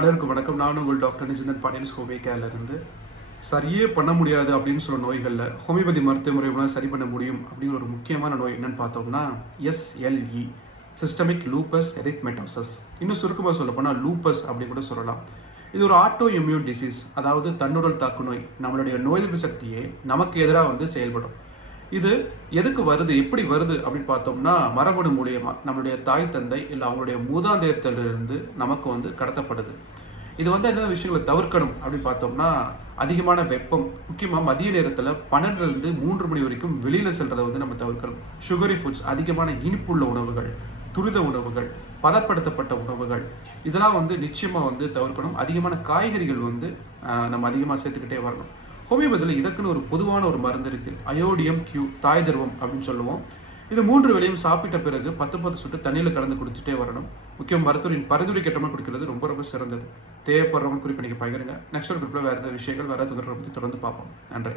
அனைவருக்கும் வணக்கம். நான் உங்கள் டாக்டர் நிஜந்தன் பாண்டியன்ஸ் ஹோமியோபேத்தியிலிருந்து. சரியே பண்ண முடியாது அப்படின்னு சொல்ல நோய்களில் ஹோமியோபதி மருத்துவ முறை மூலம் சரி பண்ண முடியும் அப்படிங்கிற ஒரு முக்கியமான நோய் என்னன்னு பார்த்தோம்னா SLE, சிஸ்டமிக் லூப்பஸ் எரித்மெட்டோசஸ். இன்னும் சுருக்கமாக சொல்ல போனால் லூப்பஸ் அப்படின்னு கூட சொல்லலாம். இது ஒரு ஆட்டோ இம்யூன் டிசீஸ், அதாவது தன்னுடல் தாக்கு நோய். நம்மளுடைய நோய் எதிர்ப்பு சக்தியே நமக்கு எதிராக செயல்படும். இது எதுக்கு வருது, எப்படி வருது அப்படின்னு பார்த்தோம்னா மரபணு மூலியமா நம்மளுடைய தாய் தந்தை இல்லை அவங்களுடைய மூதாதையத்திலிருந்து நமக்கு கடத்தப்படுது. இது என்னென்ன விஷயங்களை தவிர்க்கணும் அப்படின்னு பார்த்தோம்னா அதிகமான வெப்பம், முக்கியமாக மதிய நேரத்தில் 12லிருந்து 3 மணி வரைக்கும் வெளியில் செல்றதை நம்ம தவிர்க்கணும். சுகரி ஃபுட்ஸ், அதிகமான இனிப்புள்ள உணவுகள், துரித உணவுகள், பதப்படுத்தப்பட்ட உணவுகள், இதெல்லாம் நிச்சயமாக தவிர்க்கணும். அதிகமான காய்கறிகள் நம்ம அதிகமாக சேர்த்துக்கிட்டே வரணும். ஹோமியோபதியில் இதற்குன்னு ஒரு பொதுவான ஒரு மருந்து இருக்குது, அயோடியம் கியூ, தாய் தர்வம் அப்படின்னு சொல்லுவோம். இது 3 வேளையும் சாப்பிட்ட பிறகு 10 சொட்டு தண்ணியில் கலந்து குடிச்சிட்டே வரணும். முக்கியம் மருத்துவரின் பரிந்துரை கேட்டமாக குடிக்கிறது ரொம்ப ரொம்ப சிறந்தது. தேவைப்படுறவங்க குறிப்பு நீங்கள் பகிருங்க. நெக்ஸ்ட் ஒரு குரூப்பில் வேறு ஏதாவது விஷயங்கள் வேறு ஏதாவது பற்றி தொடர்ந்து பார்ப்போம். நன்றி.